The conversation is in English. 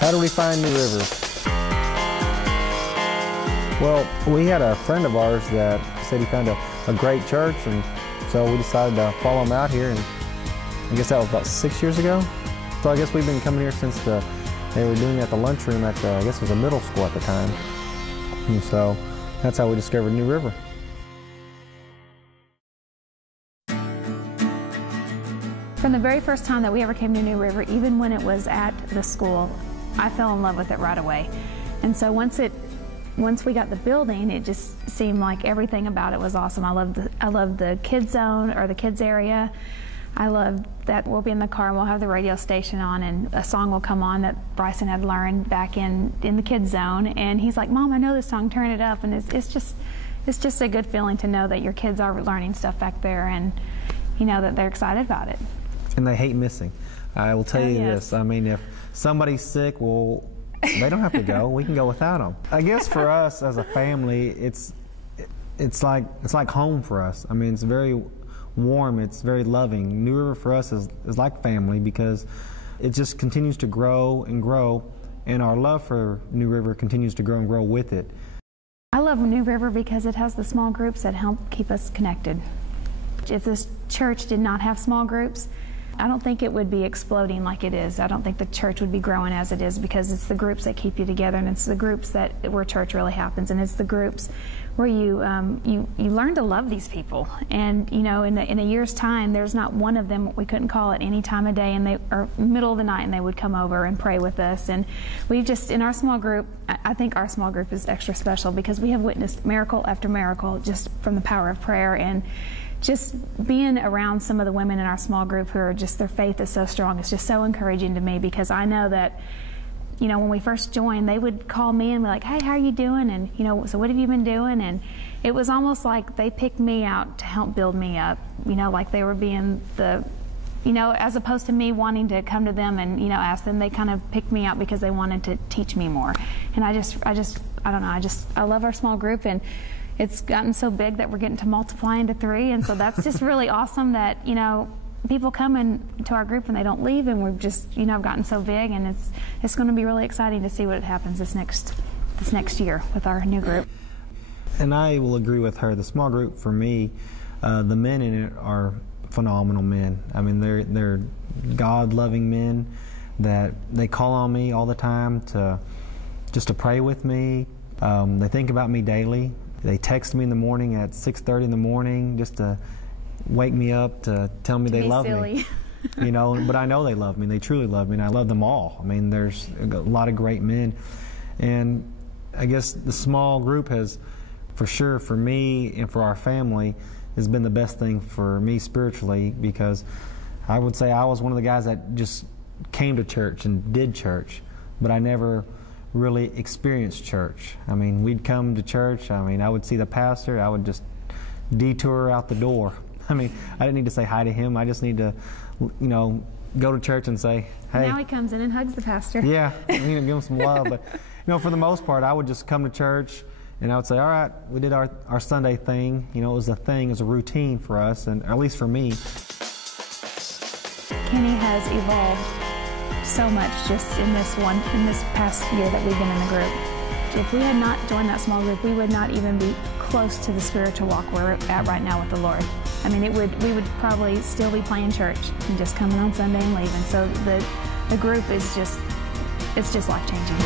How do we find New River? Well, we had a friend of ours that said he found a great church, and so we decided to follow him out here, and I guess that was about 6 years ago. So I guess we've been coming here since they were doing it at the lunchroom at I guess it was a middle school at the time. And so that's how we discovered New River. From the very first time that we ever came to New River, even when it was at the school, I fell in love with it right away. And so once we got the building, it just seemed like everything about it was awesome. I loved the kids zone, or the kids area. I loved that we'll be in the car and we'll have the radio station on, and a song will come on that Bryson had learned back in the kids zone, and he's like, "Mom, I know this song, turn it up." And it's just a good feeling to know that your kids are learning stuff back there, and you know that they're excited about it. And they hate missing. I will tell you this. I mean, if somebody's sick, well, they don't have to go. We can go without them. I guess for us as a family, it's like home for us. I mean, it's very warm. It's very loving. New River for us is like family, because it just continues to grow and grow, and our love for New River continues to grow and grow with it. I love New River because it has the small groups that help keep us connected. If this church did not have small groups, I don't think it would be exploding like it is. I don't think the church would be growing as it is, because it's the groups that keep you together, and it's the groups where church really happens, and it's the groups where you learn to love these people. And you know, in a year's time, there's not one of them we couldn't call at any time of day, or middle of the night, and they would come over and pray with us. And we've just, in our small group, I think our small group is extra special because we have witnessed miracle after miracle just from the power of prayer. And just being around some of the women in our small group who are just, their faith is so strong, it's just so encouraging to me, because I know that, you know, when we first joined, they would call me and be like, "Hey, how are you doing?" And, you know, "So what have you been doing?" And it was almost like they picked me out to help build me up, you know, like they were being you know, as opposed to me wanting to come to them and, you know, ask them, they kind of picked me out because they wanted to teach me more. And I don't know, I love our small group, and it's gotten so big that we're getting to multiply into 3, and so that's just really awesome that, you know, people come into our group and they don't leave, and we've just, you know, gotten so big, and it's going to be really exciting to see what happens this next year with our new group. And I will agree with her. The small group for me, the men in it are phenomenal men. I mean, they're God-loving men that they call on me all the time just to pray with me. They think about me daily. They text me in the morning at 6:30 in the morning just to wake me up, to tell me they love me. You know, but I know they love me. They truly love me, and I love them all. I mean, there's a lot of great men. And I guess the small group has, for sure, for me and for our family, has been the best thing for me spiritually, because I would say I was one of the guys that just came to church and did church, but I never really experienced church. I mean, we'd come to church, I mean, I would see the pastor, I would just detour out the door. I mean, I didn't need to say hi to him, I just need to, you know, go to church and say, "Hey." Now he comes in and hugs the pastor. Yeah, you know, give him some love. But, you know, for the most part, I would just come to church and I would say, "All right, we did our Sunday thing." You know, it was a thing, it was a routine for us, and at least for me. Kenny has evolved so much just in this past year that we've been in the group. If we had not joined that small group, we would not even be close to the spiritual walk we're at right now with the Lord. I mean, we would probably still be playing church and just coming on Sunday and leaving. So the group is just, it's just life-changing.